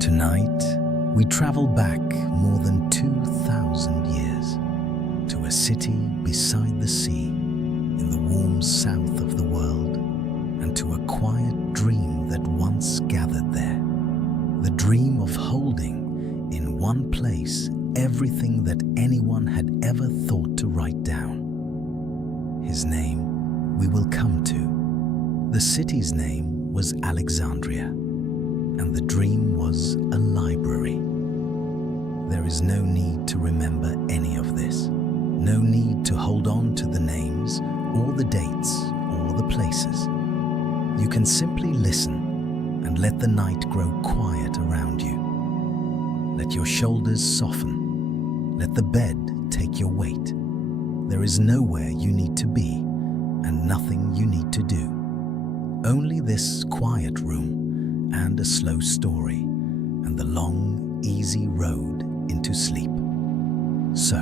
Tonight, we travel back more than 2,000 years to a city beside the sea in the warm south of the world, and to a quiet dream that once gathered there. The dream of holding in one place everything that anyone had ever thought to write down. His name we will come to. The city's name was Alexandria, and the dream was a library. There is no need to remember any of this. No need to hold on to the names or the dates or the places. You can simply listen and let the night grow quiet around you. Let your shoulders soften. Let the bed take your weight. There is nowhere you need to be and nothing you need to do. Only this quiet room and a slow story, and the long, easy road into sleep. So,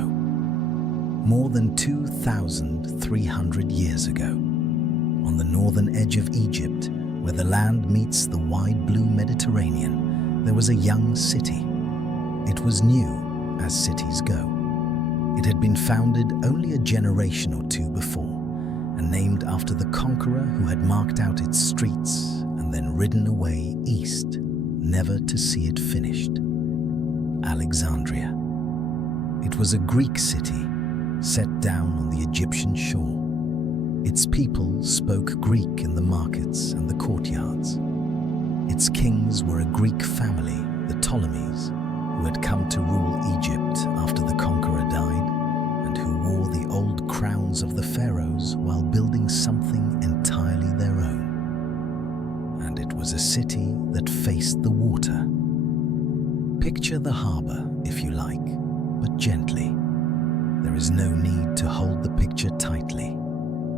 more than 2,300 years ago, on the northern edge of Egypt, where the land meets the wide blue Mediterranean, there was a young city. It was new, as cities go. It had been founded only a generation or two before, and named after the conqueror who had marked out its streets and then ridden away east, never to see it finished. Alexandria. It was a Greek city, set down on the Egyptian shore. Its people spoke Greek in the markets and the courtyards. Its kings were a Greek family, the Ptolemies, who had come to rule Egypt after the conqueror died, and who wore the old crowns of the pharaohs while building something entirely their own. And it was a city that faced the water. Picture the harbor, if you like, but gently. There is no need to hold the picture tightly.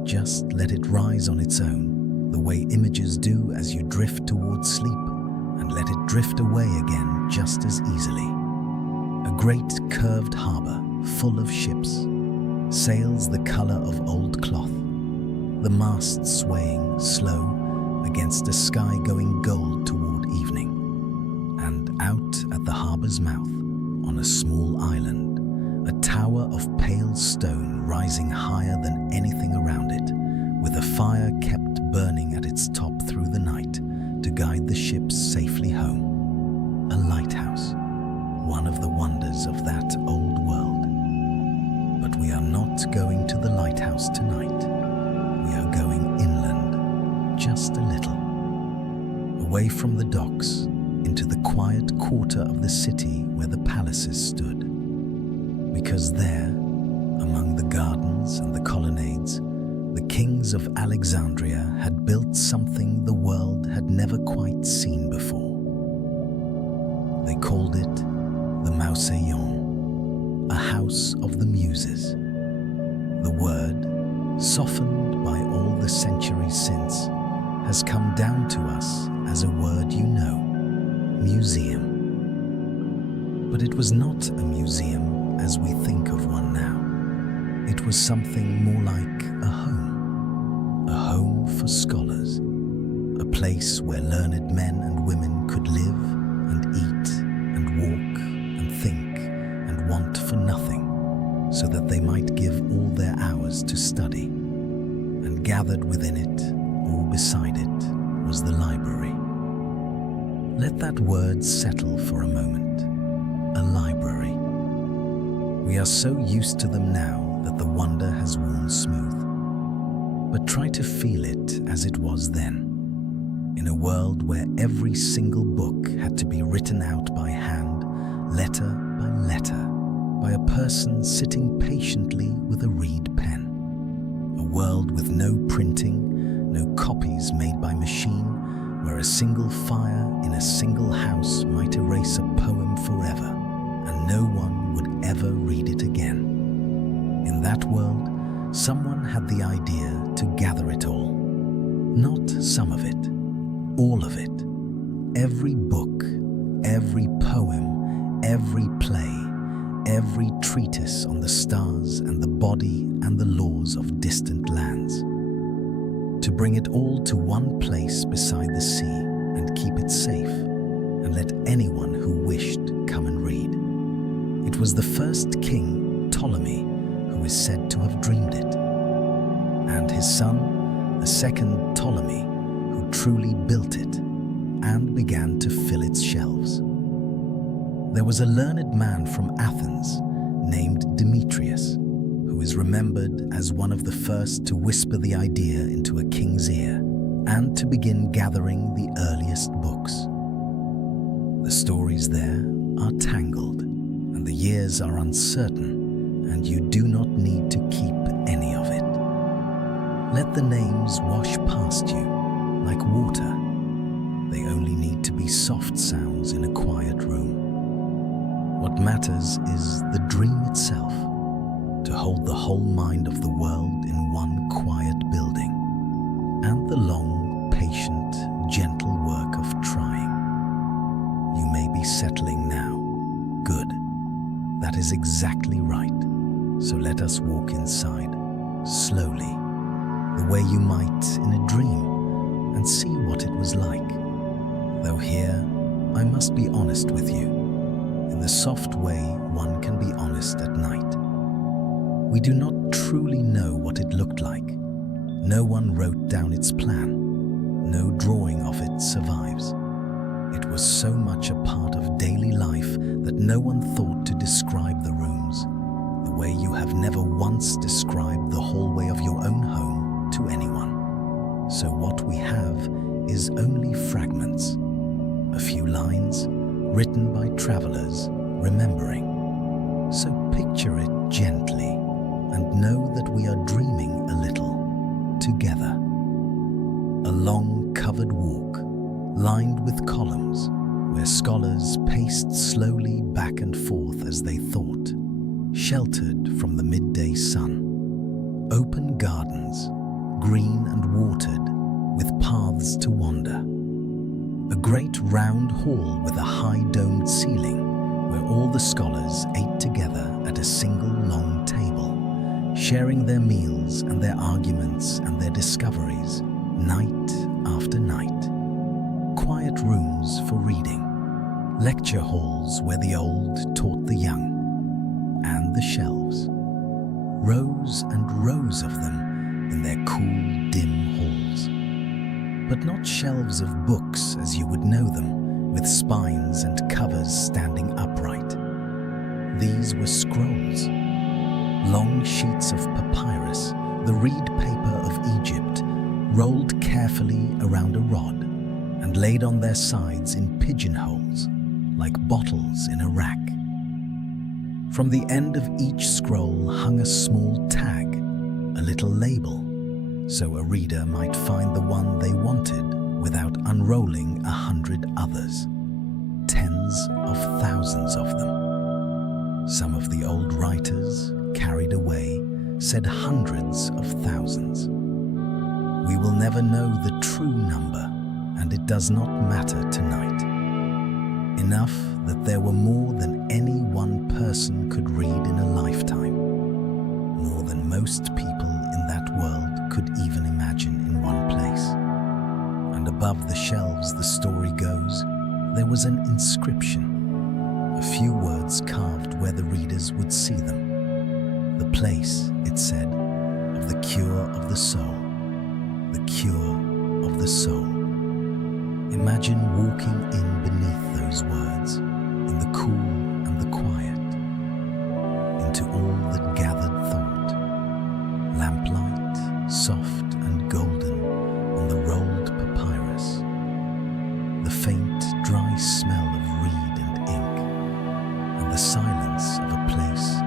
Just let it rise on its own, the way images do as you drift towards sleep, and let it drift away again just as easily. A great curved harbor full of ships, sails the color of old cloth, the masts swaying slow against a sky going gold toward evening. And out at the harbor's mouth, on a small island, a tower of pale stone rising higher than anything around it, with a fire kept burning at its top through the night to guide the ships safely home. A lighthouse, one of the wonders of that old world. But we are not going to the lighthouse tonight. We are going inland, just a little, away from the docks, into the quiet quarter of the city where the palaces stood. Because there, among the gardens and the colonnades, the kings of Alexandria had built something the world had never quite seen before. They called it the Mouseion, a house of the Muses. The word, softened by all the centuries since, has come down to us as a word you know, museum. But it was not a museum as we think of one now. It was something more like a home for scholars, a place where learned men and women could live and eat and walk and think and want for nothing, so that they might give all their hours to study. And gathered within it, or beside it, was the library. Let that word settle for a moment. A library. We are so used to them now that the wonder has worn smooth. But try to feel it as it was then, in a world where every single book had to be written out by hand, letter by letter, by a person sitting patiently with a reed pen. A world with no printing, no copies made by machine, where a single fire in a single house might erase a poem forever, and no one would ever read it again. In that world, someone had the idea to gather it all. Not some of it, all of it. Every book, every poem, every play, every treatise on the stars and the body and the laws of distant lands. To bring it all to one place beside the sea and keep it safe, and let anyone was the first king, Ptolemy, who is said to have dreamed it, and his son, the second Ptolemy, who truly built it and began to fill its shelves. There was a learned man from Athens named Demetrius, who is remembered as one of the first to whisper the idea into a king's ear and to begin gathering the earliest books. The stories there are tangled, and the years are uncertain, and you do not need to keep any of it. Let the names wash past you like water. They only need to be soft sounds in a quiet room. What matters is the dream itself, to hold the whole mind of the world in one quiet building, and the long, patient, gentle work of trying. You may be settling now. Good. That is exactly right. So let us walk inside, slowly, the way you might in a dream, and see what it was like. Though here, I must be honest with you. In the soft way one can be honest at night. We do not truly know what it looked like. No one wrote down its plan. No drawing of it survives. It was so much a part of daily life that no one thought to describe the rooms, the way you have never once described the hallway of your own home to anyone. So what we have is only fragments, a few lines written by travelers remembering. So picture it gently and know that we are dreaming a little together. A long covered walk, lined with columns, where scholars paced slowly back and forth as they thought, sheltered from the midday sun. Open gardens, green and watered, with paths to wander. A great round hall with a high domed ceiling, where all the scholars ate together at a single long table, sharing their meals and their arguments and their discoveries, night after night. Quiet rooms for reading, lecture halls where the old taught the young, and the shelves. Rows and rows of them in their cool, dim halls. But not shelves of books as you would know them, with spines and covers standing upright. These were scrolls, long sheets of papyrus, the reed paper of Egypt, rolled carefully around a rod and laid on their sides in pigeonholes, like bottles in a rack. From the end of each scroll hung a small tag, a little label, so a reader might find the one they wanted without unrolling 100 others. Tens of thousands of them. Some of the old writers, carried away, said hundreds of thousands. We will never know the true number, and it does not matter tonight. Enough that there were more than any one person could read in a lifetime. More than most people in that world could even imagine in one place. And above the shelves, the story goes, there was an inscription, a few words carved where the readers would see them. The place, it said, of the cure of the soul. The cure of the soul. Imagine walking in beneath those words, in the cool and the quiet, into all that gathered thought. Lamplight, soft and golden, on the rolled papyrus. The faint, dry smell of reed and ink, and the silence of a place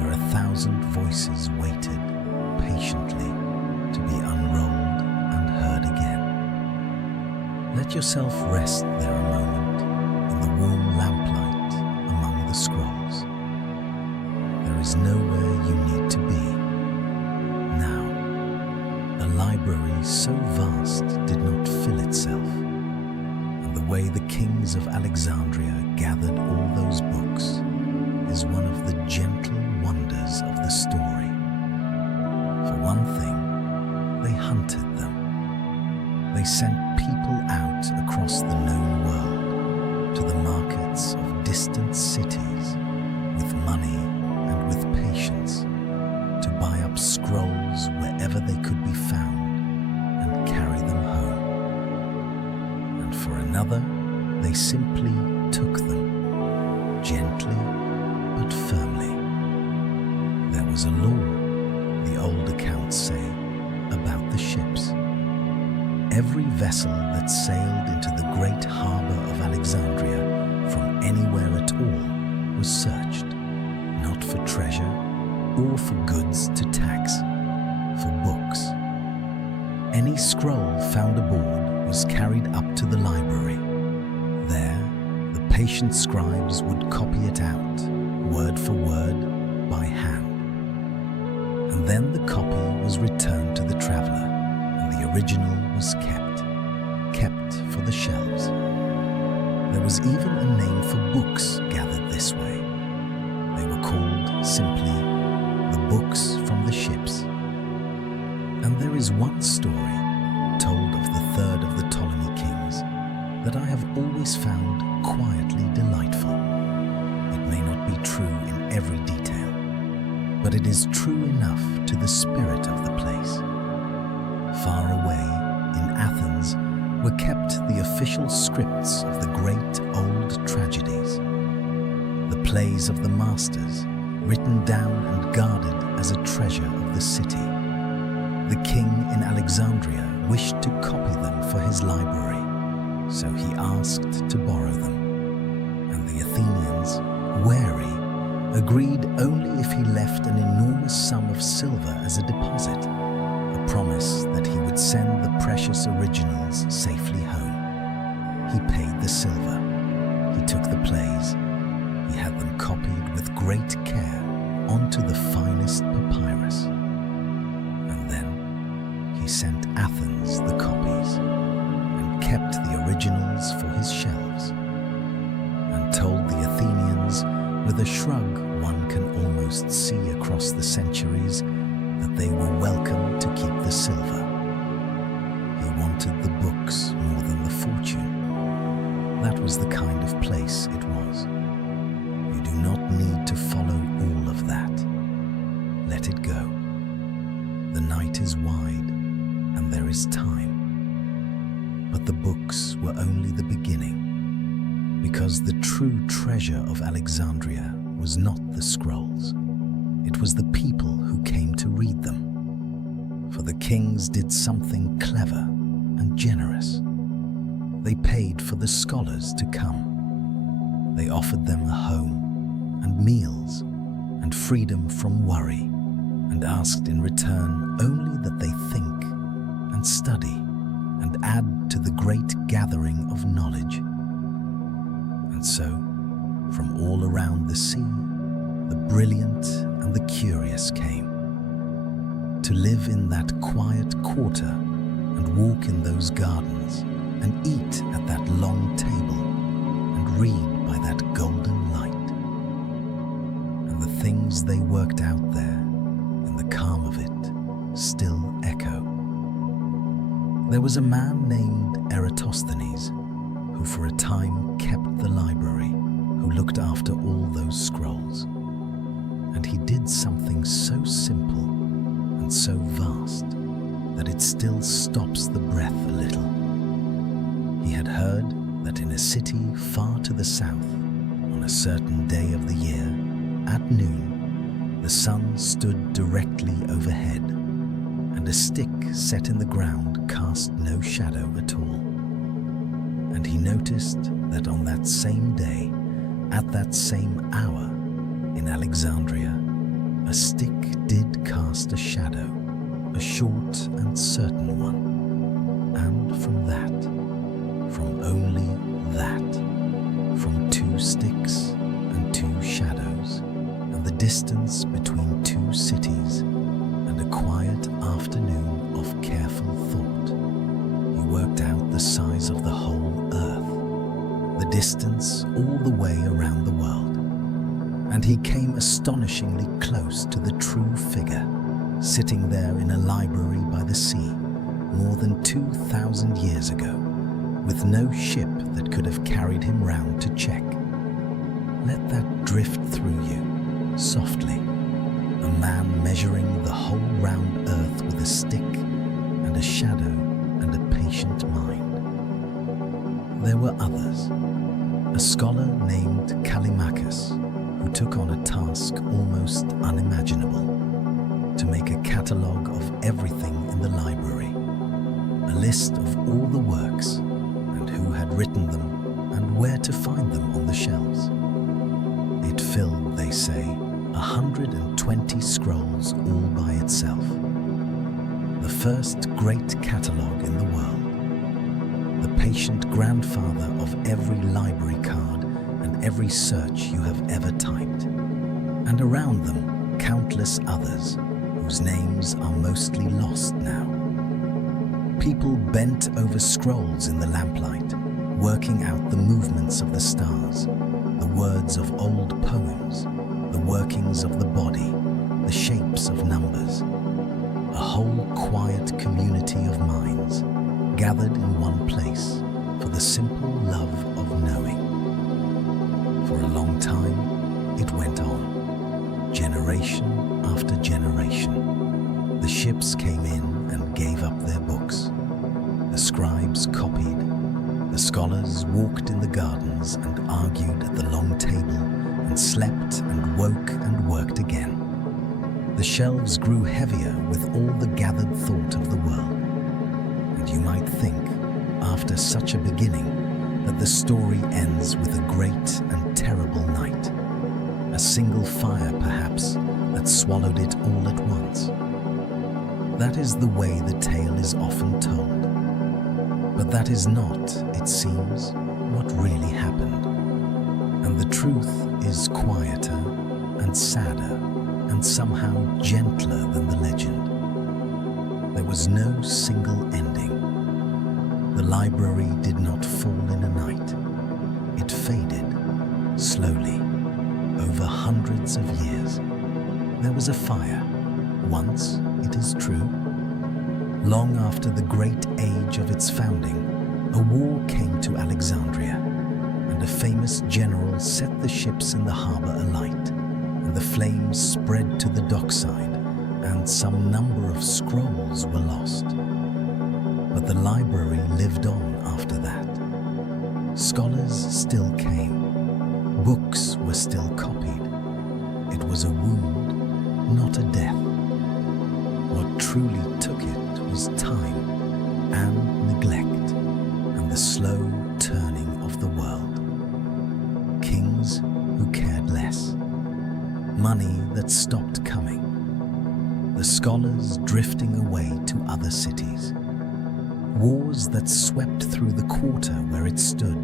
where 1,000 voices waited patiently to be unrolled and heard again. Let yourself rest there a moment in the warm lamplight among the scrolls. There is nowhere you need to be. Now, a library so vast did not fill itself, and the way the kings of Alexandria gathered all those books is one of the gentle wonders of the story. For one thing, they hunted them. They sent people out across the known world to the markets of distant cities with money and for another, they simply took them, gently but firmly. There was a law, the old accounts say, about the ships. Every vessel that sailed into the great harbour of Alexandria from anywhere at all was searched, not for treasure or for goods to tax, for books. Any scroll found aboard was carried up to the library. There, the patient scribes would copy it out, word for word, by hand. And then the copy was returned to the traveller, and the original was kept for the shelves. There was even a name for books gathered this way. They were called simply the books from the ships. And there is one story, told of the third of the Ptolemy kings, that I have always found quietly delightful. It may not be true in every detail, but it is true enough to the spirit of the place. Far away, in Athens, were kept the official scripts of the great old tragedies, the plays of the masters, written down and guarded as a treasure of the city. The king in Alexandria wished to copy them for his library, so he asked to borrow them. And the Athenians, wary, agreed only if he left an enormous sum of silver as a deposit, a promise that he would send the precious originals safely home. He paid the silver. He took the plays. He had them copied with great care onto the finest papyrus. And then he sent Athens the copies and kept the originals for his shelves, and told the Athenians with a shrug one can almost see across the centuries that they were welcome to keep the silver. He wanted the books more than the fortune. That was the kind of place it was. You do not need to follow all of that. Let it go. The night is wide and there is time. But the books were only the beginning, because the true treasure of Alexandria was not the scrolls. It was the people who came to read them. For the kings did something clever and generous. They paid for the scholars to come. They offered them a home and meals and freedom from worry, and asked in return only that they think and study and add to the great gathering of knowledge. And so, from all around the sea, the brilliant and the curious came to live in that quiet quarter and walk in those gardens and eat at that long table and read by that golden light. And the things they worked out there in the calm of it still echo. There was a man named Eratosthenes who for a time kept the library, who looked after all those scrolls. And he did something so simple and so vast that it still stops the breath a little. He had heard that in a city far to the south, on a certain day of the year, at noon, the sun stood directly overhead, and a stick set in the ground cast no shadow at all. And he noticed that on that same day, at that same hour, in Alexandria, a stick did cast a shadow, a short and certain one. And from that, from only that, from two sticks and two shadows, and the distance between two cities, and a quiet afternoon of careful thought, he worked out the size of the whole earth, the distance all the way around the world. And he came astonishingly close to the true figure, sitting there in a library by the sea, more than 2,000 years ago, with no ship that could have carried him round to check. Let that drift through you, softly, a man measuring the whole round earth with a stick and a shadow and a patient mind. There were others. A scholar named Callimachus, who took on a task almost unimaginable, to make a catalogue of everything in the library, a list of all the works and who had written them and where to find them on the shelves. It filled, they say, 120 scrolls all by itself. The first great catalogue in the world. The patient grandfather of every library card and every search you have ever typed. And around them, countless others whose names are mostly lost now. People bent over scrolls in the lamplight, working out the movements of the stars, the words of old poems, the workings of the body, the shapes of numbers. A whole quiet community of minds gathered in one place for the simple love of knowing. For a long time, it went on, generation after generation. The ships came in and gave up their books. The scribes copied. The scholars walked in the gardens and argued at the long table and slept and woke and worked again. The shelves grew heavier with all the gathered thought of the world. And you might think, after such a beginning, that the story ends with a great and terrible night. A single fire, perhaps, that swallowed it all at once. That is the way the tale is often told. But that is not, it seems, what really happened. And the truth is quieter and sadder and somehow gentler than the legend. There was no single ending. The library did not fall in a night. It faded, slowly, over hundreds of years. There was a fire, once, it is true. Long after the great age of its founding, a war came to Alexandria, and a famous general set the ships in the harbor alight, and the flames spread to the dockside, and some number of scrolls were lost. But the library lived on after that. Scholars still came. Books were still copied. It was a wound, not a death. What truly took it was time and neglect and the slow turning of the world. Kings who cared less. Money that stopped coming. The scholars drifting away to other cities. Wars that swept through the quarter where it stood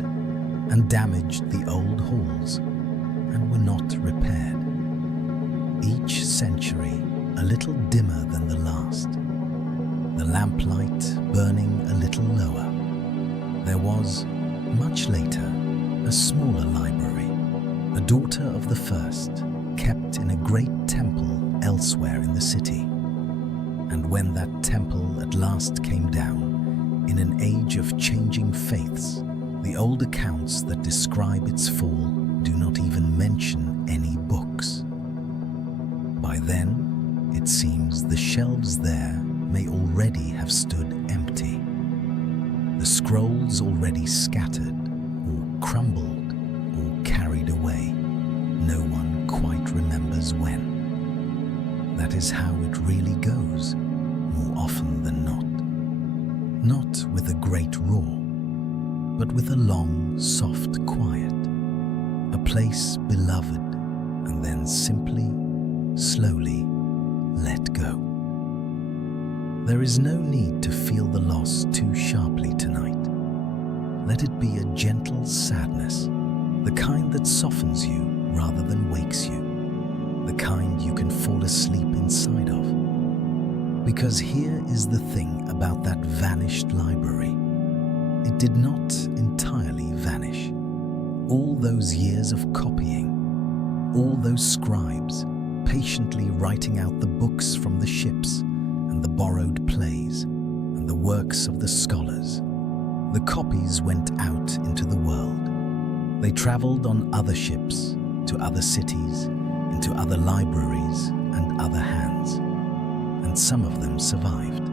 and damaged the old halls and were not repaired. Each century a little dimmer than the last. The lamplight burning a little lower. There was, much later, a smaller library, a daughter of the first, kept in a great temple elsewhere in the city. And when that temple at last came down, in an age of changing faiths, the old accounts that describe its fall do not even mention any books. By then, it seems the shelves there may already have stood empty. The scrolls already scattered, or crumbled, or carried away. No one quite remembers when. That is how it really goes, more often than not. Not with a great roar, but with a long, soft quiet. A place beloved, and then simply, slowly, let go. There is no need to feel the loss too sharply tonight. Let it be a gentle sadness, the kind that softens you rather than wakes you, the kind you can fall asleep inside of. Because here is the thing about that vanished library. It did not entirely vanish. All those years of copying, all those scribes, patiently writing out the books from the ships and the borrowed plays and the works of the scholars. The copies went out into the world. They traveled on other ships, to other cities, into other libraries and other hands. And some of them survived,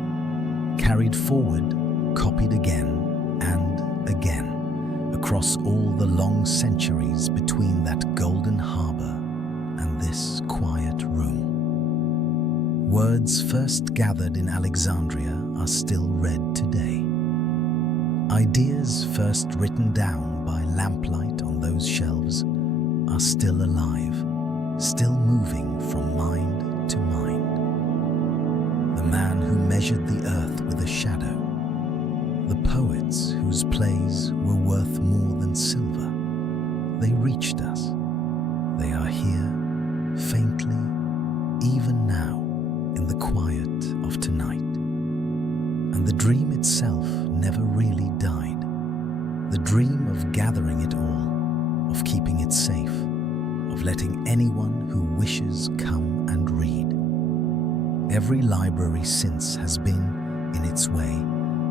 carried forward, copied again and again, across all the long centuries between that golden harbor and this quiet room. Words first gathered in Alexandria are still read today. Ideas first written down by lamplight on those shelves are still alive, still moving from mind to mind. The man who measured the earth with a shadow, the poets whose plays were worth more than silver, they reached us. They are here, faintly, even now, in the quiet of tonight. And the dream itself never really died. The dream of gathering it all, of keeping it safe, of letting anyone who wishes come and read. Every library since has been, in its way,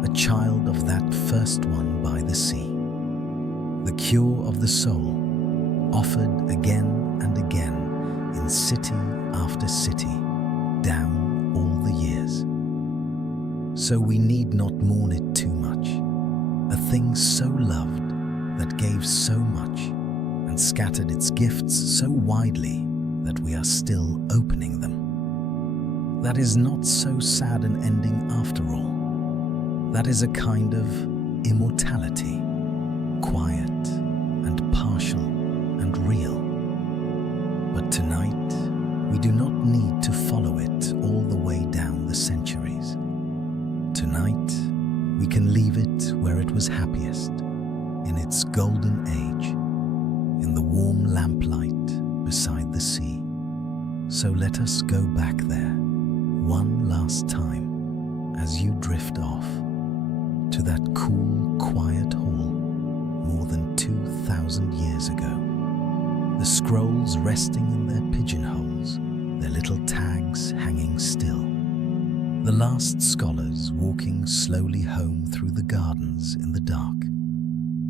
a child of that first one by the sea. The cure of the soul, offered again and again in city after city, down all the years. So we need not mourn it too much, a thing so loved that gave so much and scattered its gifts so widely that we are still opening them. That is not so sad an ending after all. That is a kind of immortality, quiet and partial and real. But tonight, we do not need to follow it all the way down the centuries. Tonight, we can leave it where it was happiest, in its golden age, in the warm lamplight beside the sea. So let us go back there, one last time, as you drift off, to that cool, quiet hall more than 2,000 years ago. The scrolls resting in their pigeonholes, their little tags hanging still. The last scholars walking slowly home through the gardens in the dark.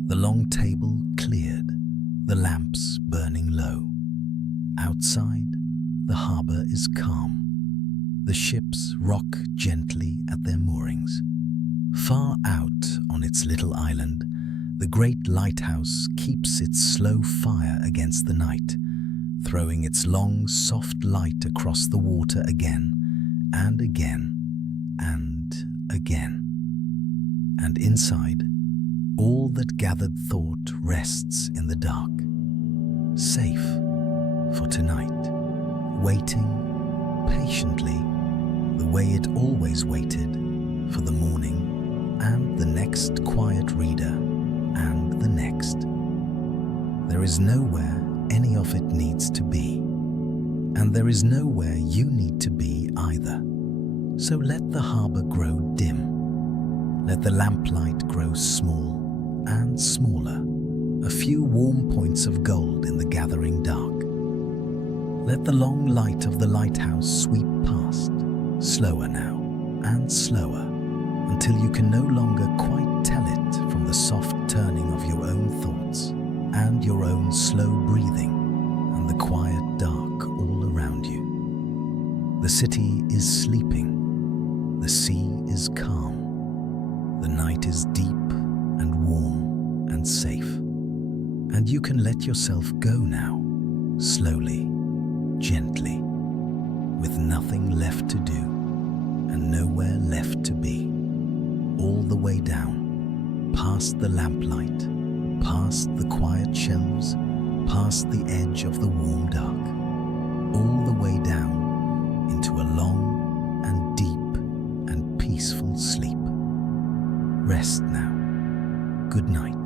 The long table cleared, the lamps burning low. Outside, the harbor is calm. The ships rock gently at their moorings. Far out on its little island, the great lighthouse keeps its slow fire against the night, throwing its long, soft light across the water again and again and again. And inside, all that gathered thought rests in the dark, safe for tonight, waiting patiently the way it always waited for the morning and the next quiet reader and the next. There is nowhere any of it needs to be, and there is nowhere you need to be either. So let the harbor grow dim. Let the lamplight grow small and smaller, a few warm points of gold in the gathering dark. Let the long light of the lighthouse sweep past, slower now and slower, until you can no longer quite tell it from the soft turning of your own thoughts and your own slow breathing and the quiet dark all around you. The city is sleeping, the sea is calm, the night is deep and warm and safe, and you can let yourself go now, slowly, gently, with nothing left to do and nowhere left to be. All the way down, past the lamplight, past the quiet shelves, past the edge of the warm dark, all the way down into a long and deep and peaceful sleep. Rest now. Good night.